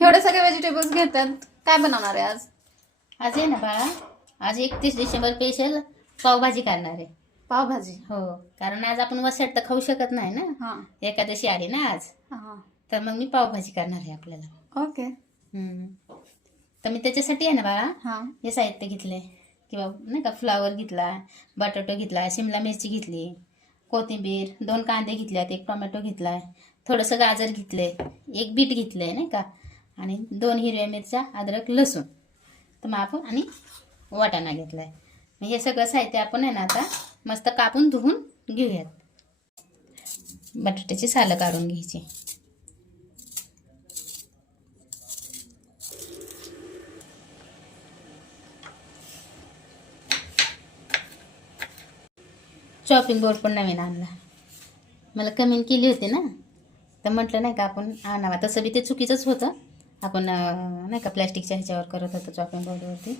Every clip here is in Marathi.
एवढे सगळे व्हेजिटेबल्स घेतात. काय बनवणार आहे आज? आज आहे ना बाळा, आज 31 डिसेंबर स्पेशल पावभाजी करणार आहे. पावभाजी. हो, कारण आज आपण वसट तर खाऊ शकत नाही ना. हा एकादशी आहे ना आज, हा. तर मग मी पावभाजी करणार आहे आपल्याला. ओके. तर मी त्याच्यासाठी आहे ना बाळा, हा हे साहित्य घेतले किंवा नाही का, फ्लावर घेतला, बटाटो घेतला, शिमला मिरची घेतली, कोथिंबीर, 2 कांदे घेतल्यात, 1 टोमॅटो घेतलाय, थोडंसं गाजर घेतले, 1 बीट घेतलंय नाही का, आणि 2 हिरव्या मिरच्या, अद्रक, लसूण. तर मग आपण आणि वाटाणा घेतलाय. मग हे सगळं साहित्य आपण आहे ना आता मस्त कापून धुवून घेऊयात. बटाट्याची सालं काढून घ्यायची. चॉपिंग बोर्ड पण नवीन आणला. मला कमेंट केली होती ना, तर म्हटलं नाही का आपण आणावा. तसं बी ते चुकीचंच होतं. आपण नाही का प्लॅस्टिकच्या ह्याच्यावर करत होतो चॉपिंग बोर्डवरती,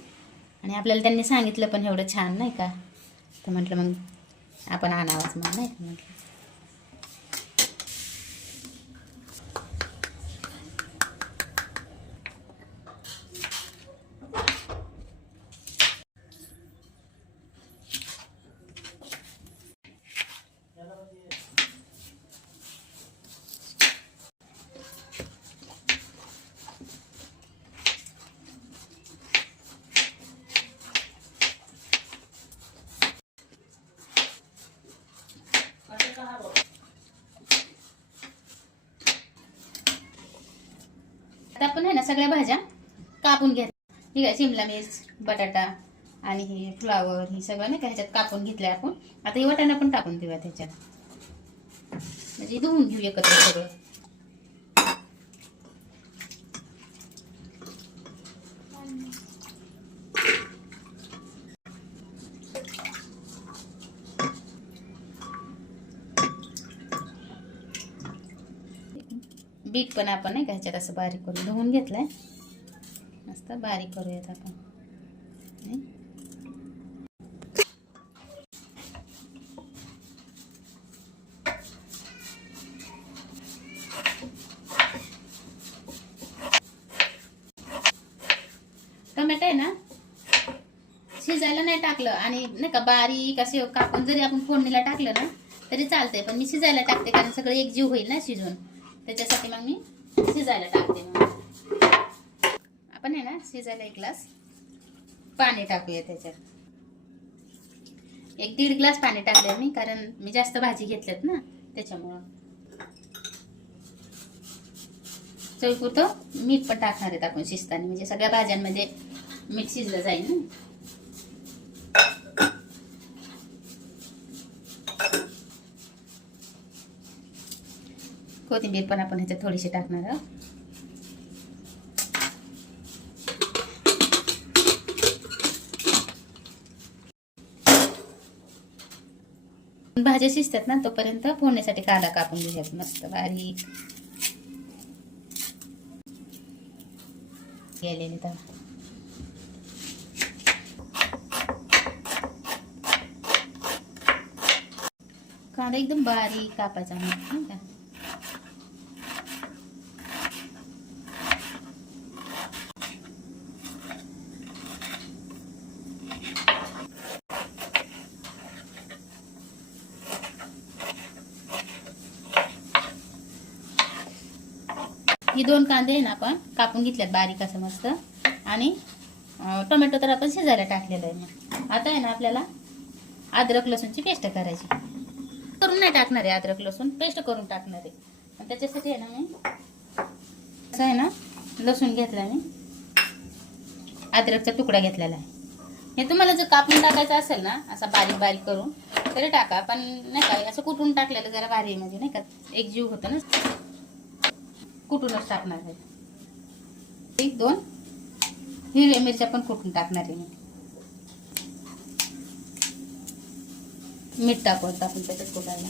आणि आपल्याला त्यांनी सांगितलं पण एवढं छान नाही का, तर म्हटलं मग आपण आणावाच मग नाही का म्हटलं. आता आपण आहे ना सगळ्या भाज्या कापून घ्या. ठीक आहे, शिमला मिर्च, बटाटा आणि हे फ्लावर, हे सगळं नाही का ह्याच्यात कापून घेतलं आपण. आता हे वाटाणा पण टाकून देऊया त्याच्यात, म्हणजे धुवून घेऊ एकत्र सगळं. बीट पण आपण नाही का ह्याच्यात असं बारीक करून धुवून घेतलंय. मस्त बारीक करूयात आपण. टोमॅटो आहे ना शिजायला नाही टाकलं आणि नाही का बारीक असे कापून जरी आपण फोडणीला टाकलं ना तरी चालतंय, पण मी शिजायला टाकते कारण सगळं एकजीव होईल ना शिजून, त्याच्यासाठी मग मी शिजायला टाकते. मग आपण आहे ना शिजायला 1 ग्लास पाणी टाकूया त्याच्यात. 1-1.5 ग्लास पाणी टाकले मी, कारण मी जास्त भाजी घेतल्यात ना त्याच्यामुळं. चवीपुरतं मीठ पण टाकणार आहेत आपण शिजताना, म्हणजे सगळ्या भाज्यांमध्ये मीठ शिजलं जाईल ना. कोथिंबीर पण आपण ह्याच्यात थोडीशी टाकणार आहोत. भाज्या शिजतात ना तोपर्यंत फोडणीसाठी कांदा कापून घेऊयात मस्त बारीक गेलेली. तर कांदा एकदम बारीक कापायचा नाही का. ही 2 कांदे आहे ना आपण कापून घेतल्यात बारीक असं मस्त, आणि टोमॅटो तर आपण शिजायला टाकलेलं आहे. मग आता आहे ना आपल्याला अद्रक लसूणची पेस्ट करायची. करून नाही टाकणार आहे, अद्रक लसूण पेस्ट करून टाकणार आहे. आणि त्याच्यासाठी आहे ना मी असं आहे ना लसूण घेतला, मी अद्रकचा तुकडा घेतलेला आहे. हे तुम्हाला जर कापून टाकायचं असेल ना असा बारीक बारीक करून तरी टाका, पण नाही का असं कुठून टाकलेलं जरा भारी, म्हणजे नाही का एकजीव होतं ना, कुठूनच टाकणार आहे. 1-2 हिरव्या मिरच्या पण कुठून टाकणार आहे मी. मीठ टाकून आपण त्याच्यात कुटायला.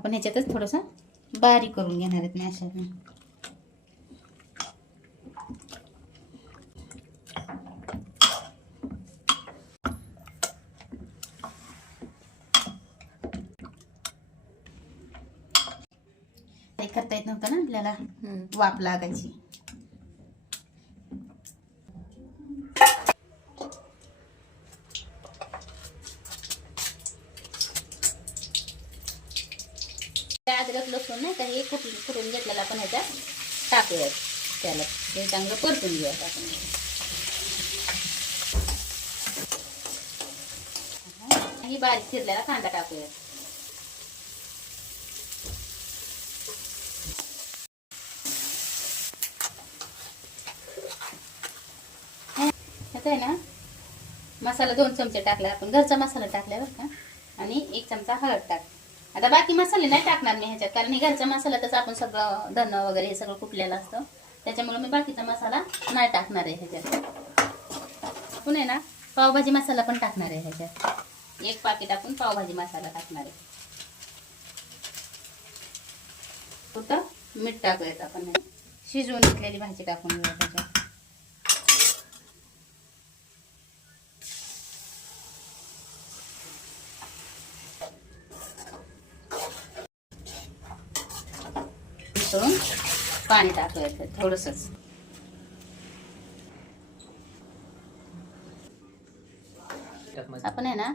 आपण ह्याच्यातच थोडंसं बारीक करून घेणार आहेत मॅशरने. करता येत नव्हतं ना आपल्याला, वाफ लागायची. अद्रक लसूण नाही का हे कुटून घेतलेलं आपण ह्याच्यात टाकूयात. त्याला ते चांगलं परतून घेऊयात आपण. ही बारीक चिरलेला कांदा टाकूयात. आहे ना मसाला 2 चमचे टाकला आपण, घरचा मसाला टाकल्यावर का, आणि 1 चमचा हळद टाक. आता बाकी मसाले नाही टाकणार मी ह्याच्यात, कारण घरचा मसाला तसं आपण सगळं धन वगैरे हे सगळं कुटलेलं असतं, त्याच्यामुळे मी बाकीचा मसाला नाही टाकणार आहे ह्याच्यात. आपण आहे ना पावभाजी मसाला पण टाकणार आहे ह्याच्यात. 1 पाकीट आपण पावभाजी मसाला टाकणार आहे. कुठं मीठ टाकूयात आपण, शिजवून घेतलेली भाजी टाकून घेऊया त्याच्यात. पाणी टाकूयात थोडंसंच. आपण आहे ना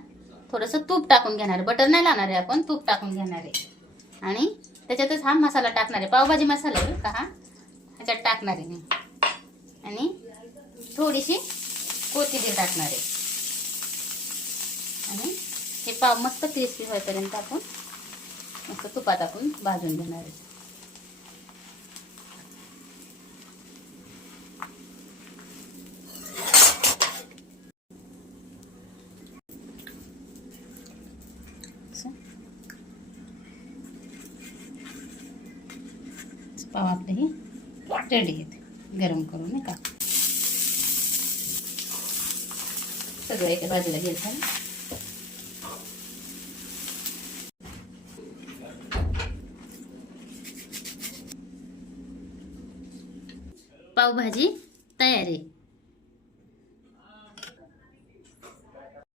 थोडंसं तूप टाकून घेणार आहे, बटर नाही लावणार आहे आपण, तूप टाकून घेणार आहे. आणि त्याच्यातच हा मसाला टाकणार आहे, पावभाजी मसाला आहे का हा, ह्याच्यात टाकणार आहे मी. आणि थोडीशी कोथिंबीर टाकणार आहे. आणि हे पाव मस्त क्रिस्पी होईपर्यंत आपण मस्त तुपात आपण भाजून घेणार आहे. पाव आपले हे रेडी आहेत, गरम करून नाही का. सगळं एका बाजूला घ्यायचं. पावभाजी तयार आहे.